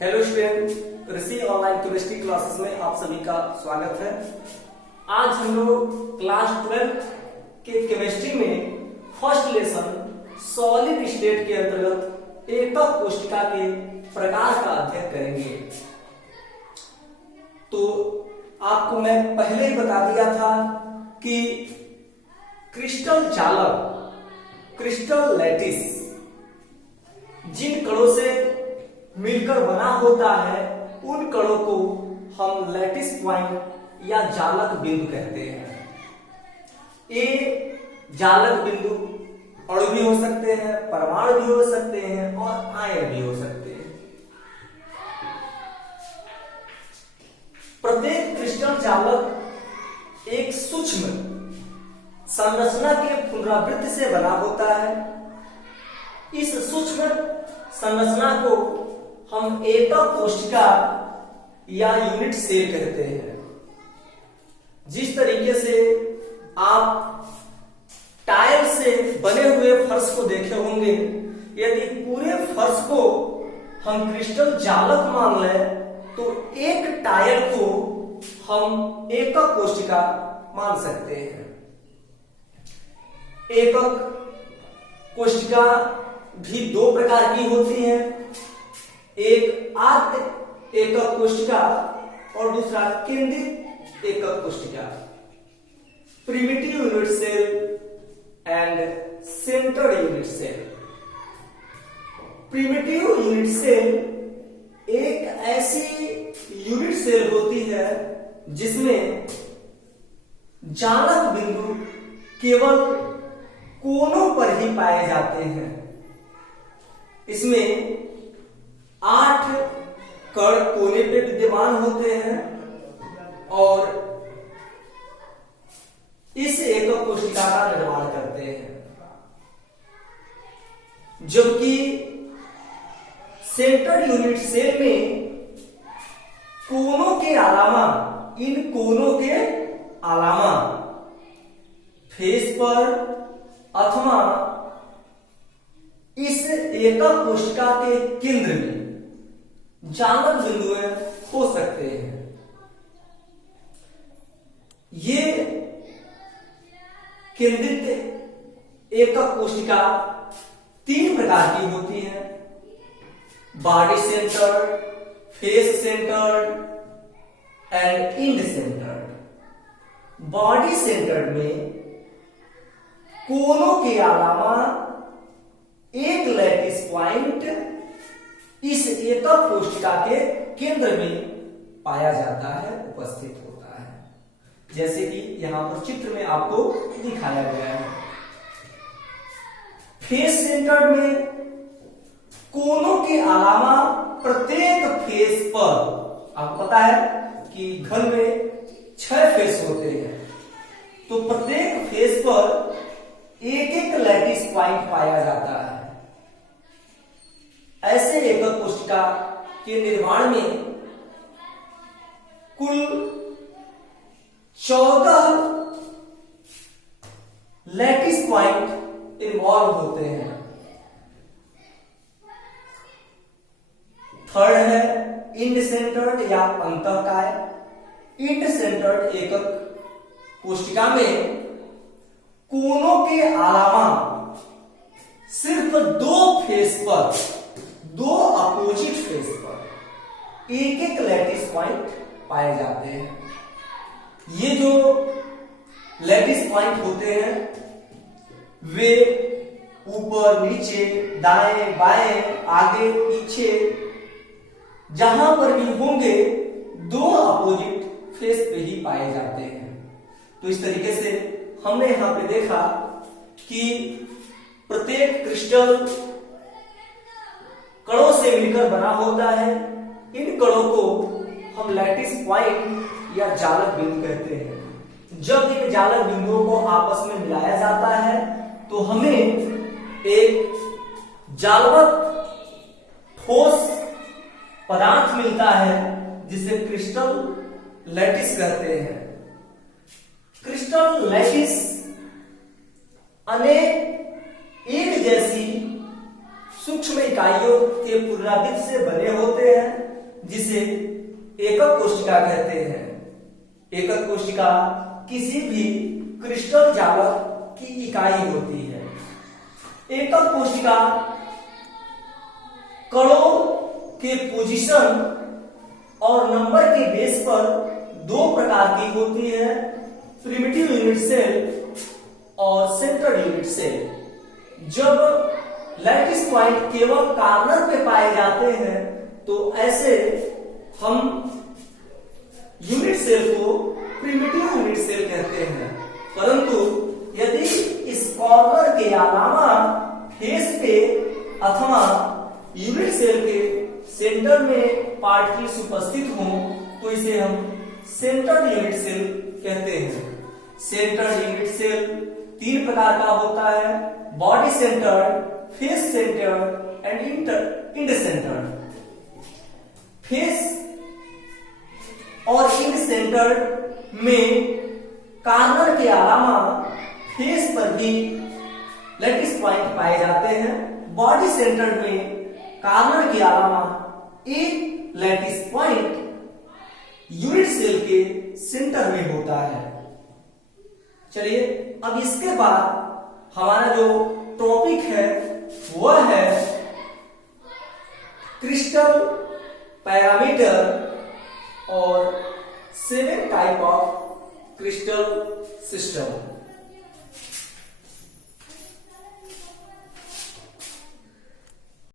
Hello student, ऋषि online chemistry classes में आप सभी का स्वागत है। आज हम लोग क्लास 12 के केमिस्ट्री में फर्स्ट लेसन सॉलिड स्टेट के अंतर्गत एकक कोशिका के प्रकार का अध्ययन करेंगे। तो आपको मैं पहले ही बता दिया था कि क्रिस्टल चालक, क्रिस्टल लैटिस जिन कणों से मिलकर बना होता है उन कणों को हम लैटिस पॉइंट या जालक बिंदु कहते हैं। ये जालक बिंदु अणु भी हो सकते हैं, परमाणु भी हो सकते हैं और आयन भी हो सकते हैं। प्रत्येक क्रिस्टल जालक एक सूक्ष्म संरचना के पुनरावृत्ति से बना होता है। इस सूक्ष्म संरचना को हम एकक कोशिका या यूनिट सेल कहते हैं। जिस तरीके से आप टाइल से बने हुए फर्श को देखे होंगे, यदि पूरे फर्श को हम क्रिस्टल जालक मान लें तो एक टाइल को हम एकक कोशिका मान सकते हैं। एकक कोशिका भी दो प्रकार की होती है, एक आद्य एकक कोशिका और दूसरा केंद्रित एकक कोशिका। Primitive unit cell and centred unit cell. Primitive unit cell एक ऐसी यूनिट सेल होती है जिसमें जालक बिंदु केवल कोनों पर ही पाए जाते हैं। इसमें 8 कण कोने पे विद्यमान होते हैं और इस एकक कोशिका का निर्माण करते हैं। जबकि सेंट्रल यूनिट सेल में कोनों के अलावा, इन कोनों के अलावा फेस पर अथवा इस एकक कोशिका के केंद्र में जालक बिंदु हो सकते हैं। ये केंद्रित एकक कोशिका 3 प्रकार की होती है: body centred, face centred and end centred. Body centred में कोनों के अलावा एक लैटिस पॉइंट इस एकक कोशिका के केंद्र में पाया जाता है, उपस्थित होता है। जैसे कि यहां पर चित्र में आपको दिखाया गया है। फेस सेंटर में कोनों के अलावा प्रत्येक फेस पर, आपको पता है कि घन में 6 फेस होते हैं, तो प्रत्येक फेस पर एक एक लैटिस पॉइंट पाया जाता है। ऐसे एकक कोशिका के निर्माण में कुल 14 लैटिस पॉइंट इन्वॉल्व होते हैं। थर्ड है इंड सेंटर्ड या अंतःकाय। इंड सेंटर्ड एकक कोशिका में कोनों के अलावा सिर्फ 2 फेस पर, 2 अपोजिट फेस पर एक एक लैटिस पॉइंट पाए जाते हैं। ये जो लैटिस पॉइंट होते हैं वे ऊपर, नीचे, दाएं, बाएं, आगे, पीछे जहां पर भी होंगे 2 अपोजिट फेस पे ही पाए जाते हैं। तो इस तरीके से हमने यहां पे देखा कि प्रत्येक क्रिस्टल कणों से मिलकर बना होता है। इन कणों को हम लैटिस पॉइंट या जालक बिंदु कहते हैं। जब इन जालक बिंदुओं को आपस में मिलाया जाता है तो हमें एक जालवत ठोस पदार्थ मिलता है जिसे क्रिस्टल लैटिस कहते हैं। क्रिस्टल लैटिस अनेक एक जैसी सूक्ष्म सूक्ष्म इकाइयों के पुनरावृत्त से बने होते हैं, जिसे एकक कोशिका कहते हैं। एकक कोशिका किसी भी क्रिस्टल जालक की इकाई होती है। एकक कोशिका कणों के पोजीशन और नंबर के बेस पर दो प्रकार की होती है, प्रिमिटिव यूनिट सेल और सेंट्रल यूनिट सेल। जब लैटिस पॉइंट केवल कॉर्नर पे पाए जाते हैं तो ऐसे हम यूनिट सेल को प्रिमिटिव यूनिट सेल कहते हैं, परंतु यदि इस कॉर्नर के अलावा फेस पे अथवा यूनिट सेल के सेंटर में पार्टिकल्स उपस्थित हों तो इसे हम सेंट्रल यूनिट सेल कहते हैं। सेंट्रल यूनिट सेल तीन प्रकार का होता है, body centred, face centred and end centred. Face और इंड सेंटर्ड में कॉर्नर के अलावा फेस पर भी लैटिस पॉइंट पाए जाते हैं। बॉडी सेंटर्ड में कॉर्नर के अलावा एक लैटिस पॉइंट यूनिट सेल के सेंटर में होता है। चलिए अब इसके बाद हमारा जो टॉपिक है वह है क्रिस्टल पैरामीटर और 7 टाइप ऑफ क्रिस्टल सिस्टम।